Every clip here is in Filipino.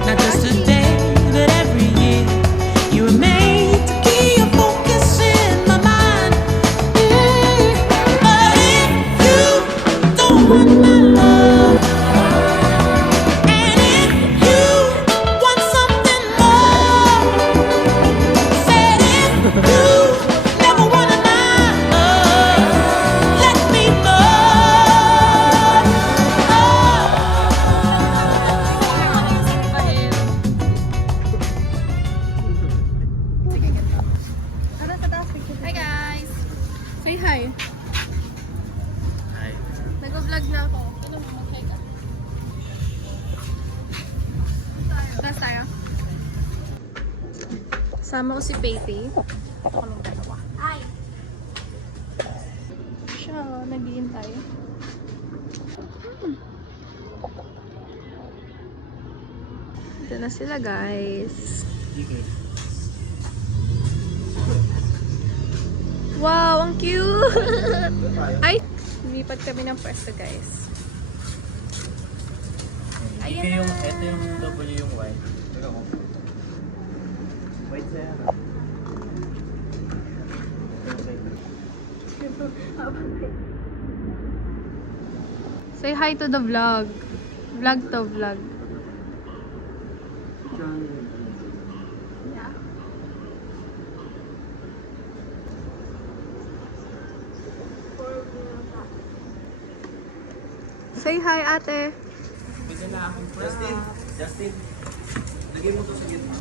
Not just a day, but every year. You were made to be a focus in my mind. But if you don't want my love, and if you want something more, said if you never wanted my love, let me know. Hi guys! Say hi. Hi. Nag-vlog na ako. Ano mo? Mag-hi ka. Taas tayo. Sama ko si Patty. Kaming dalawa. Hi! Siya, naghihintay. Ito na sila guys. Wow, ang cute! Ay! Lumipat kami ng pwesto, guys. Ito yung W yung Y. Wait sa'yo. Say hi to the vlog. Vlog to vlog. Yeah. Say hi, ate. Pwede na akong Justin. Lagay mo to sa gitna.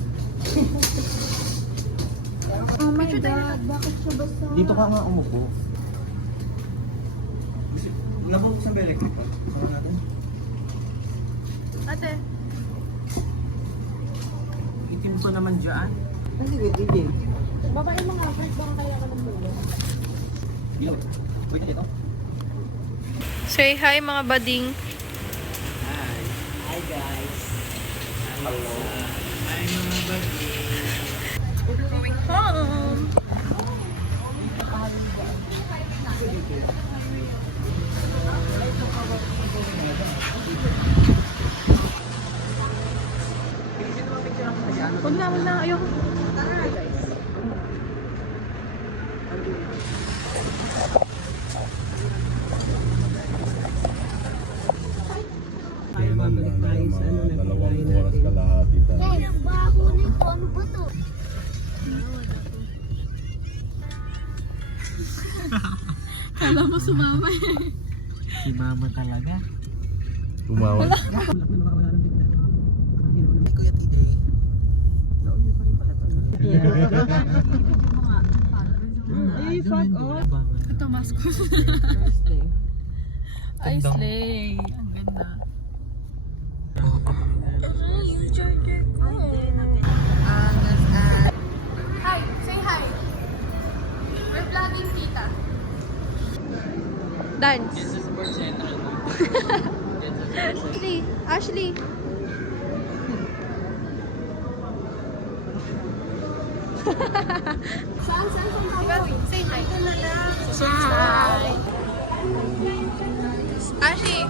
Oh my God, bakit siya basta? Dito ka nga umupo. Nabuksan ba electric pa? Sama natin. Ate. Itim pa naman dyan. Babae mga friends, baka kaya ka ng bulo. Yo, wait dito. Say hi, mga bading. Hi. Hi guys. Hello. Hi mga buddy. Going home. Huwag na, ayoko. Dalawang oras kalahati tayo. Kala mo sumama eh. Si mama talaga. Tumawa. Kuya Tito. Ay, fuck off. Ito, masko. Ay, slay. Ang ganda. Ay, yung charger ko. Hi, say hi. We're vlogging tita. Dance. Ashley. Say hi. Hi. Ashley.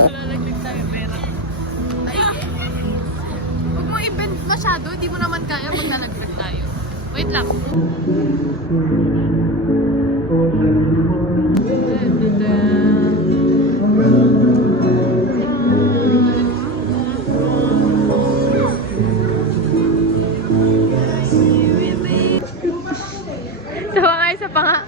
Malalaglag tayo pera. Huwag mo i-bend masyado, di mo naman kaya pag nalaglag tayo. Wait lang. Tawa nga isa pa nga.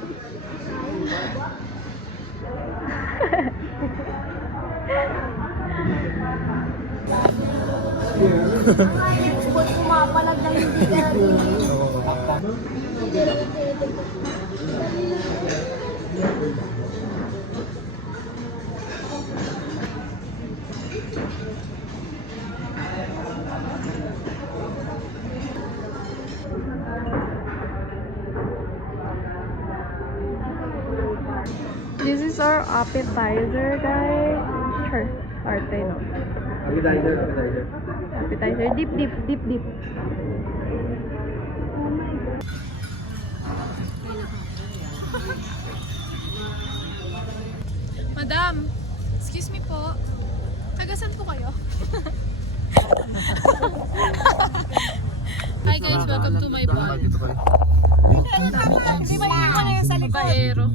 Pumapalag ng hindi ka. This is our appetizer, guys. Sure. Arte, no? Appetizer. Appetizer. Dip. Madam, excuse me po. Tagasan po kayo? Hi guys, welcome to my vlog. Babaero.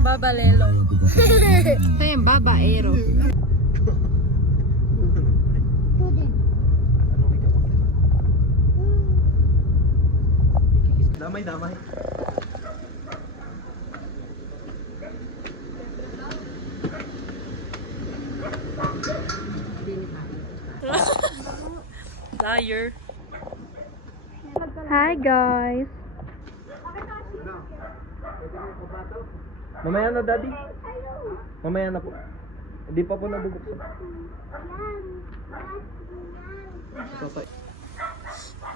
Babalelo. Ito yung babaero. Damay. Liar. Hi guys. Mamaya na, Daddy. Mamaya na po. Hindi pa po nabubuksan.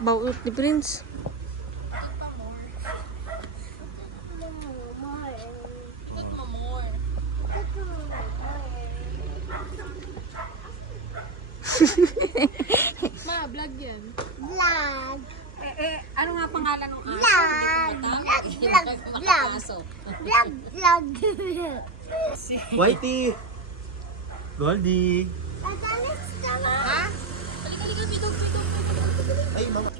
Bawat ni Prince. Ma, vlog yan. Vlog. Ano nga pangalan ng aso? Vlog. Whitey! Goldie! Matamis ka na. Ha? Halika, bidog. Ay, mama.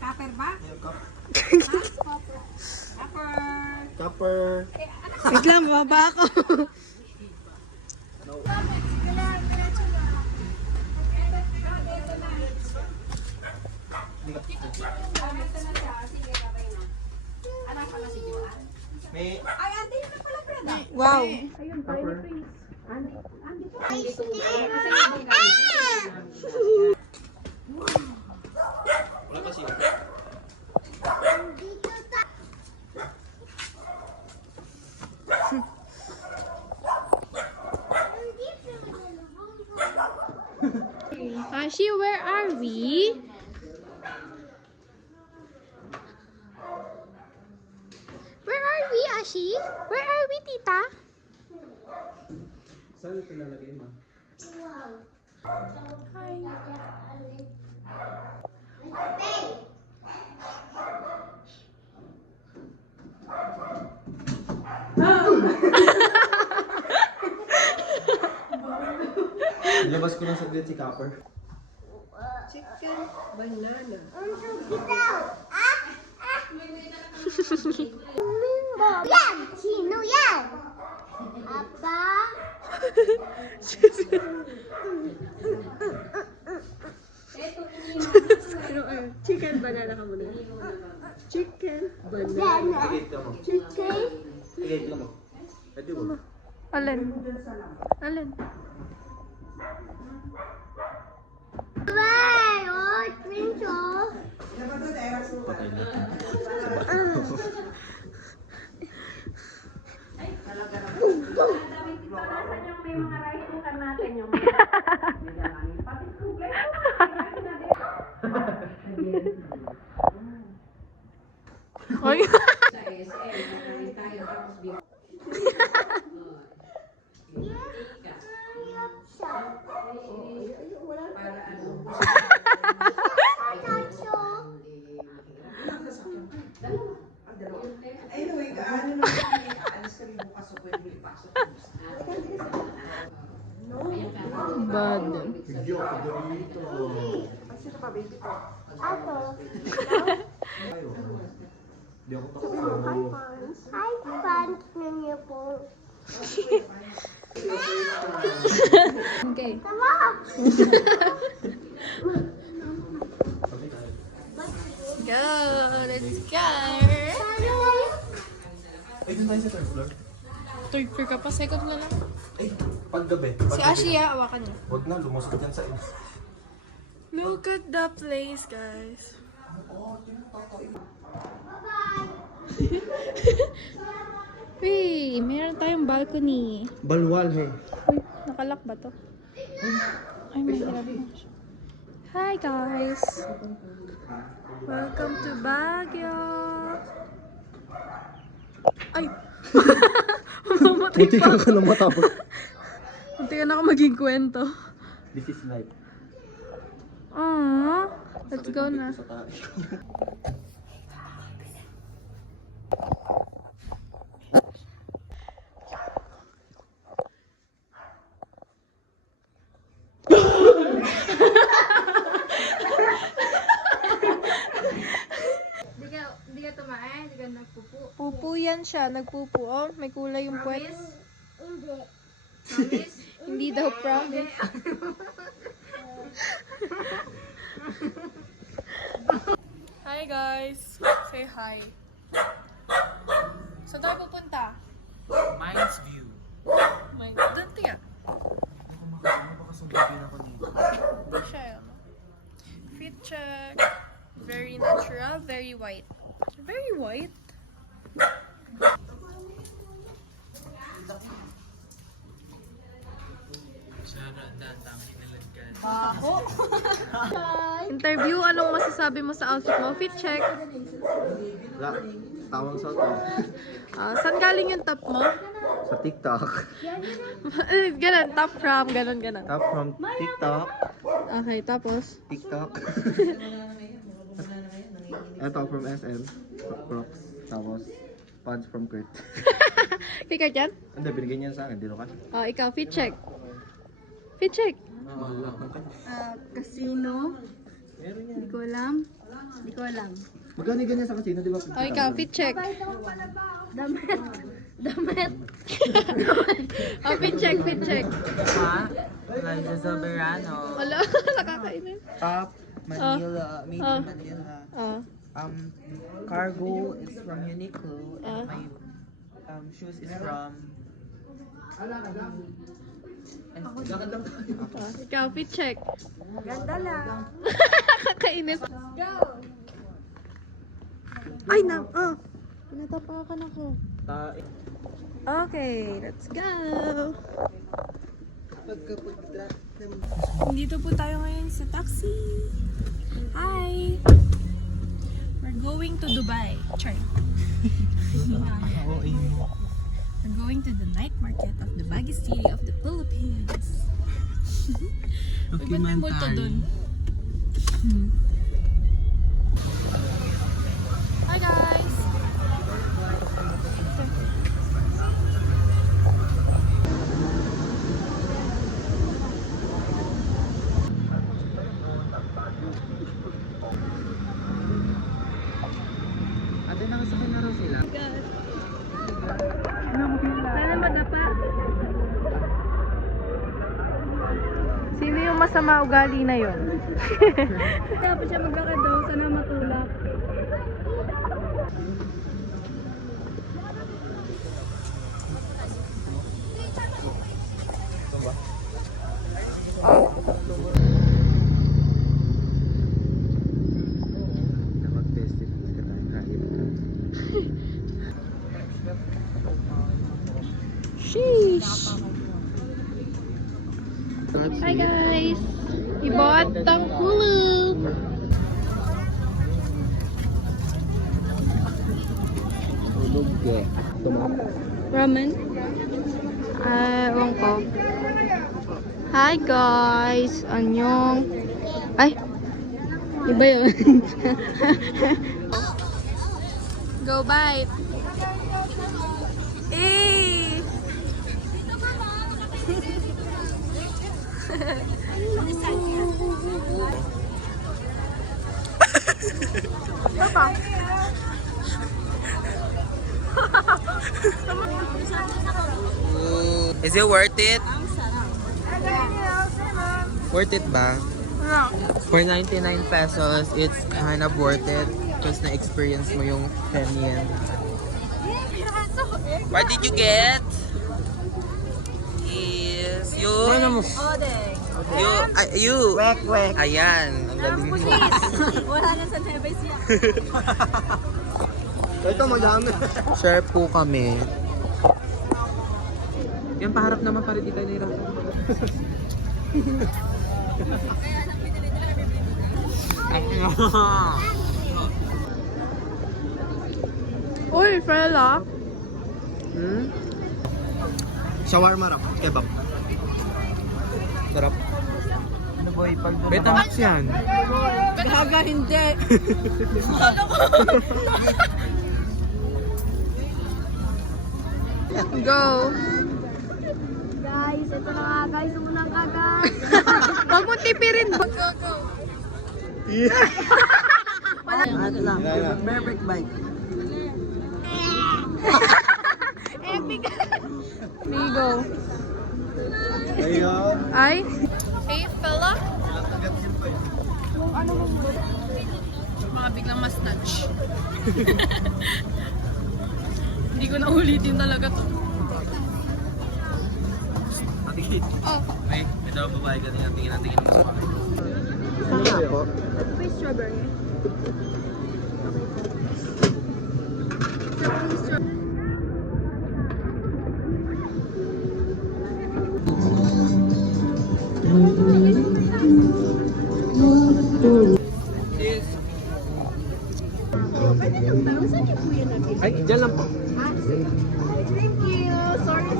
Kapper ba? Copper. Wait lang, baba ako. May Wow. wala kasi. Ashi, where are we? Where are we, Ashi? Where are we, tita? Saan ito nalagay, ma? Labas ko lang saglit si Copper. Yan! Sino yan? Apa? Chicken banana ka muna. Chicken banana. Banana. Igate ka mo. Chicken. Igate ka mo. Pwede mo. Alin? Alin? Bye! Oh, Prince, oh. Patay na. Oy. Bad. Video ako dito. Ako. Hindi ako takot. Hi, fans ninyo po. Okay. Tama! Go! Let's go! Ay, dun tayo sa third floor. Third floor ka pa, second na lang. Ay, paggabi. Si Ashi, hawakan niya. Huwag na, lumusot yan sa ina. Look at the place, guys. Uy, meron tayong balcony. Balwal, he. Uy, nakalak ba to? Ay, mahirap na siya. Hi, guys. Welcome to Baguio. Ay! Mamatay Buti pa. ka na matapos. Munti ka na ako maging kwento. This is life. Aww. Let's go na. Sa taas. Hindi ka tumain, hindi ka nagpupo. Pupu yan siya. Nagpupu. Oh, may kulay yung puwet. Hindi. Promise? Hindi daw promise. Hi guys! Say hi. Saan tayo pupunta? Mind's view. Doon tiya. Baka sumabin ako dito. Hindi siya yun. Fit check. Very natural, very white. Very white? Interview, anong masasabi mo sa outfit mo? Fit check. Wala. Tawang sa to. Saan galing yung top mo? Sa TikTok. Ganon, top from, ganon. Top from TikTok. Okay, tapos? TikTok. Ito from SM. Crocs. Tapos, pants from Kurt. Kika dyan? Hindi, binigyan niya sa akin. Dino ka. Ikaw, fit check. Fit check. Casino? Meron yan. Hindi ko alam. Hindi ko alam. Magkano ganyan sa casino, di ba? Ikaw, fit check. Damit. Damit. Fit check, fit check. Ha? Liza Soberano. Wala, nakakainis. Top, Manila, made Ah. in Manila. Ah, Cargo is from Uniqlo. Ah. And my shoes is from... ikaw, fit check. Ganda lang. Nakakainis. Ay, pinatapakan ako. Okay, let's go. Dito po tayo ngayon sa taxi. Hi! We're going to Dubai. Try. We're going to the night market of the Baguio City of the Philippines. Ba't may multo dun? Hi guys! Ate, nakasakay na raw sila. Sana madapa. Sino yung masama ugali na yun? Dapat siya maglakad daw. Sana matulak. Nakag-festival ka tayo kahit. Sheesh! Hi guys! Ibot ang kulog! Tulog ka. Ramen? Ewan ko. Hi guys! Anyong? Ay! Iba yun. Go bite! Eh! Is it worth it? Worth it ba? For 99 pesos, it's kind of worth it because na-experience mo yung Femian. What did you get? Is you... You... Wek. Ayan. Ang galing mo. Wala na sa Nebay siya. Ito, madami. Share po kami. Yan, paharap naman para di tayo nahirapan. Uy, Frela! Shawarma wrap, kebab. Sarap. Betamax yan. Gaga, hindi. Go! Guys, ito na nga guys. Unang kagat. Huwag mo tipirin. Go, go. Ano lang, perfect bite. Migo. Ayun. Ay? Hey, fella? Mga biglang mas-snatch. Hindi ko na ulitin talaga to. Matikit. Oh. May daw babae ka tingin natin mo sa bahay. Saan po? Ito pa yung strawberry. Ay, dyan lang po. Thank you. Sorry.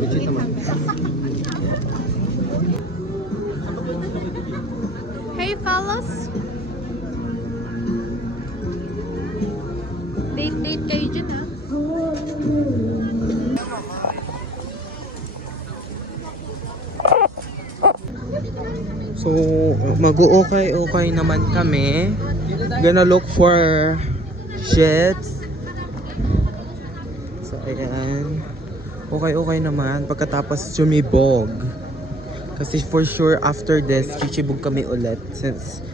Legit naman. Hey, fellas. Date kayo dyan, ha? So, mag-okay naman kami. Gonna look for shits. So, ayan. Okay naman. Pagkatapos sumibog. Kasi for sure after this, chichibog kami ulit. Since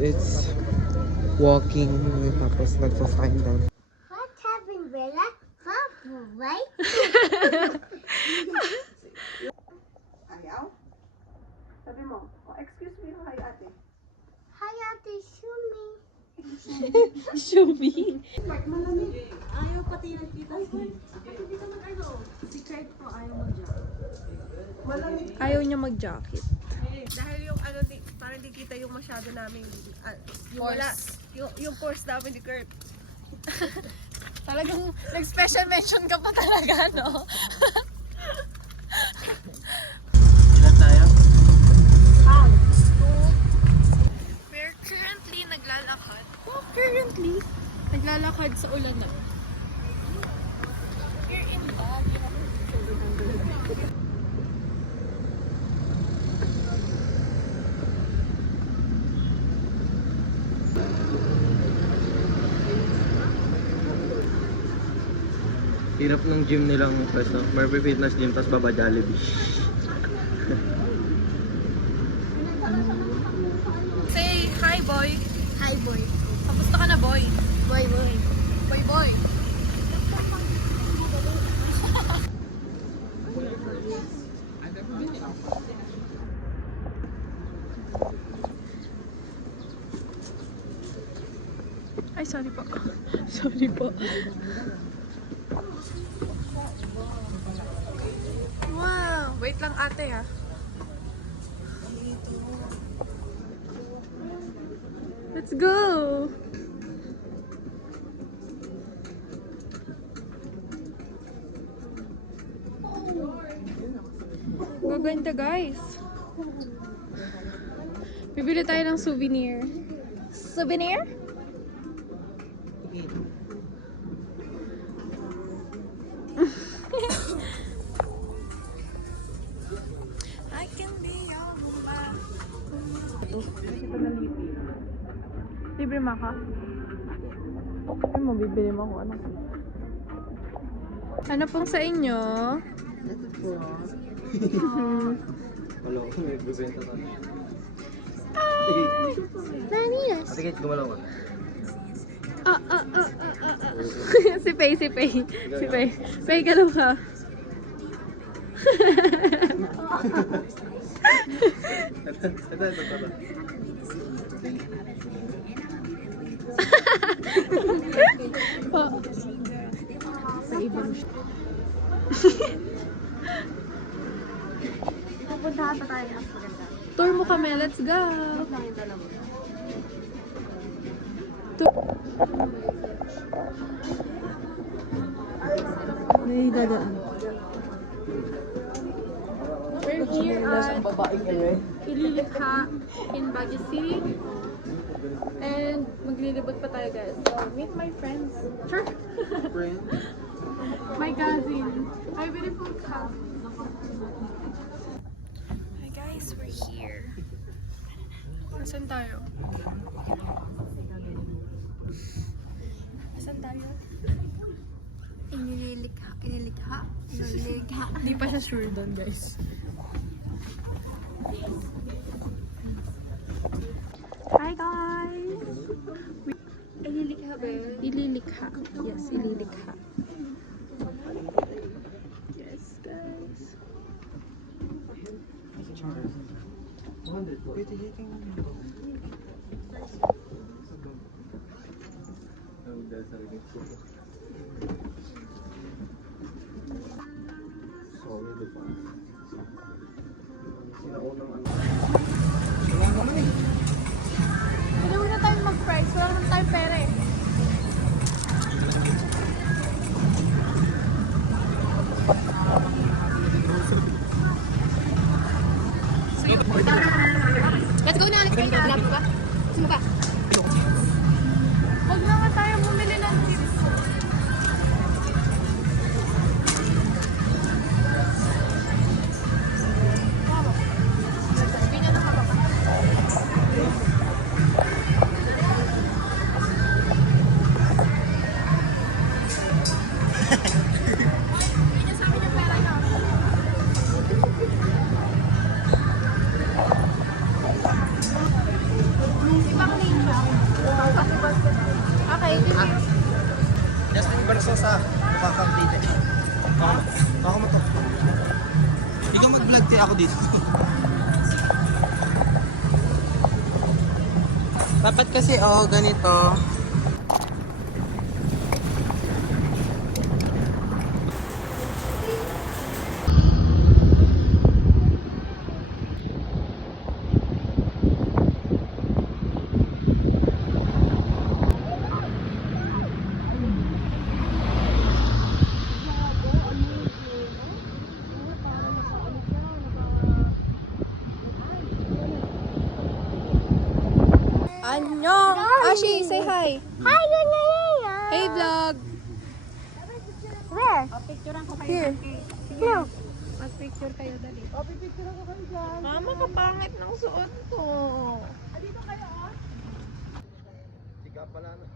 it's walking, tapos nagpa-find down. What happened, Bella? Papa, right? Hi, Ate Shumi. Shumi. Ayaw niya mag-jacket. Dahil yung ano, parang di kita yung masyado namin, yung wala, yung course namin ni Kurt. Talagang nag-special mention ka pa talaga, no? Ilan tayo? We're currently naglalakad. Oh, currently naglalakad sa ulan na. We're in Baguio. Hirap ng gym nilang pwesto. Murphy Fitness Gym, tapos Baba Jollibee. Say hi, boy. Hi, boy. Kamusta ka na, boy? Boy. Boy, boy. Ay, sorry po. Sorry po. Wow! Wait lang ate ha. Let's go! Gaganda guys. Bibili tayo ng souvenir. Souvenir? I can be your woman. Libre mo ka? Ay mo, bibili mo ako. Ano pong sa inyo? Wala ko, may bibenta tayo. Naninas. Ate Kate, gumalaw ka. Si Pei. Pei, galaw ka. Ito. Sa ibang Pupuntahan pa tayo ng maganda. tour mo kami, let's go! Lang yung dala mo. We're here at Ililikha in Baguio City. And maglilibot pa tayo guys. So, meet my friends. Sure. My cousin. Hi, beautiful cat. Hi guys, we're here. Nasaan tayo? Nasaan tayo? Inilikha. Hindi pa siya sure doon guys. Hi guys! Ililikha ba? Ililikha. Yes, ililikha. Yes guys. Hindi muna tayo mag-price. Wala naman tayong pera eh. Let's go na. Let's go na. Love ba? Sino ba? Huwag na nga tayo bumili ng chips. Okay, Justin Barso sa Bukakang dito. Baka mo to. Ikaw mag-vlog tayo ako dito. Dapat kasi ganito. Annyeong! Ashi, say hi! Hi, Ganyan! Hey vlog! Where? Here! No. Mag-picture kayo dali. Mama, kapangit ng suot ko. Siga pala na.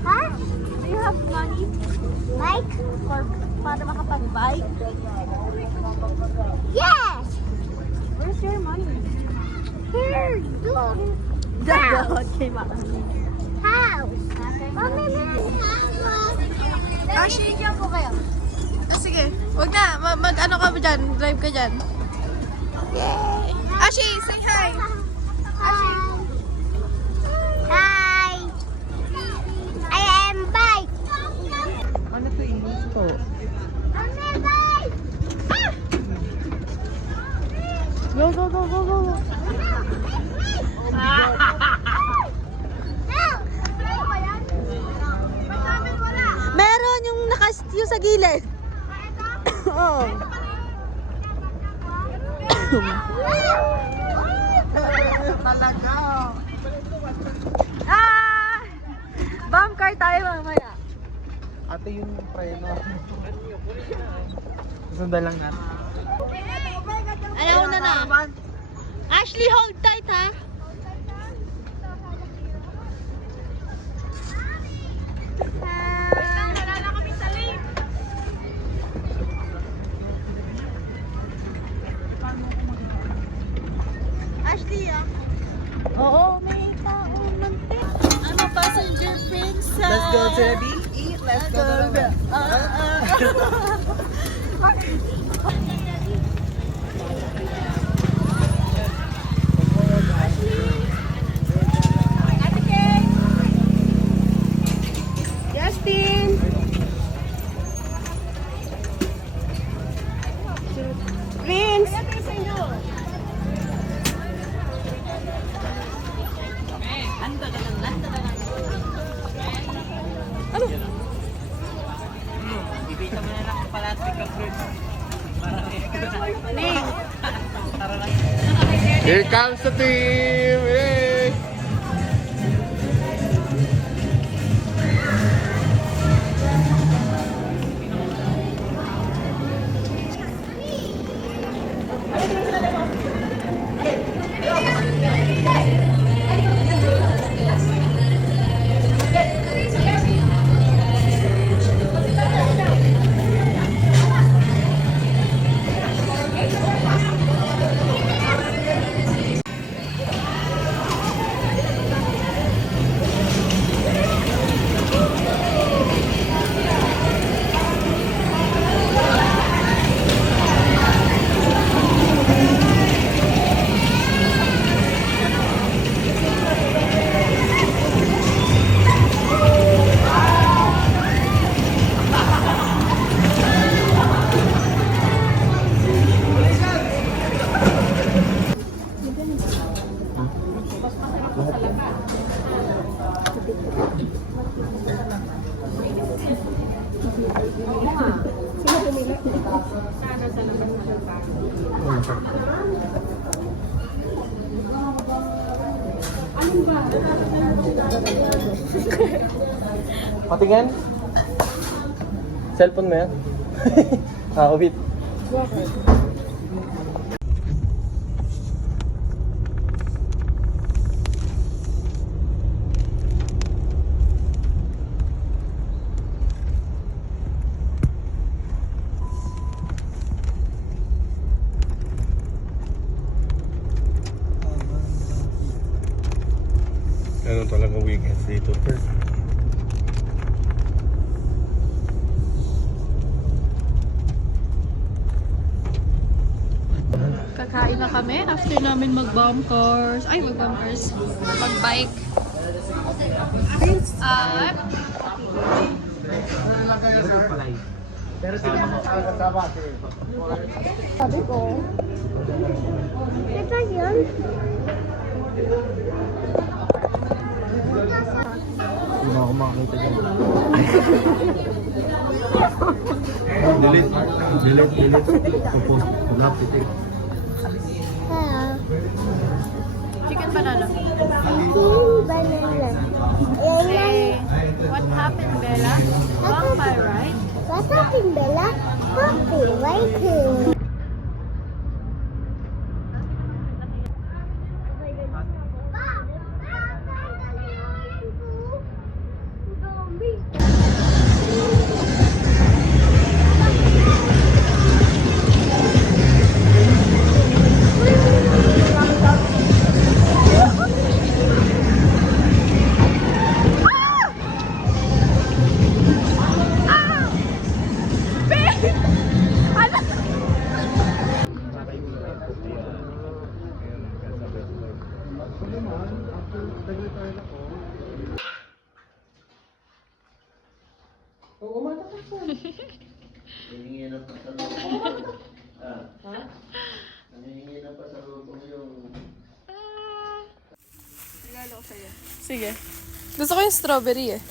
Ha? Do you have money? Bike? Or para makapag-bike? Yes! Where's your money? Here, look. House. House. Mami, may house. Ashi, diyan po kayo. Sige, wag na. Mag-ano ka ba dyan? Drive ka dyan. Yay! Ashi, say hi! Hi. Hi. I am bike. Ano to ito? Mami, bike. Ah! Go, go, go, go, go. Meron yung nakastew sa gilid. Oo. Talaga. Bomb car tayo mamaya. Ate yung preno. Sundan lang natin. Ayaw na na. Ashley, hold tight ha. Ashley ah. Oo, may taong mantik. I'm a passenger princess. Let's go to the beach. Let's go to the beach. Here comes the team! Yay! Patingin? Cellphone mo yan? Wait. Ganun talaga weekends dito, Perk. Kakain na kami after namin mag-bumpers. Ay, mag-bumpers. Mag-bike. Sabi ko. Ito yun. Hindi na ako makakita dyan. Delete. Popost. Love titik. Chicken banana. Chicken banana. Hey, what happened, Bella? Vampire, right? What happened, Bella? Happy, right here. Hihingi na pa sa loob. Ha? Hihingi na pa sa loob yung... Sige. Gusto ko yung strawberry eh.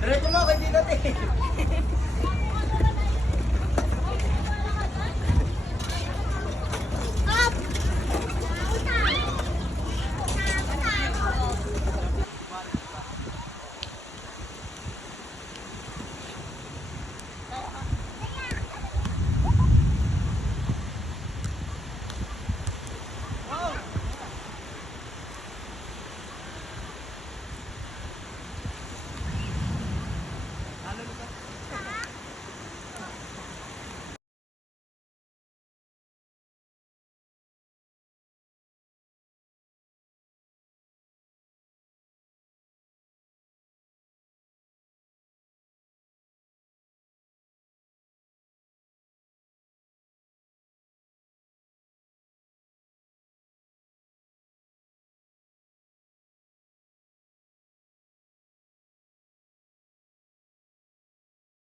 Diretso mo, kay Tita T.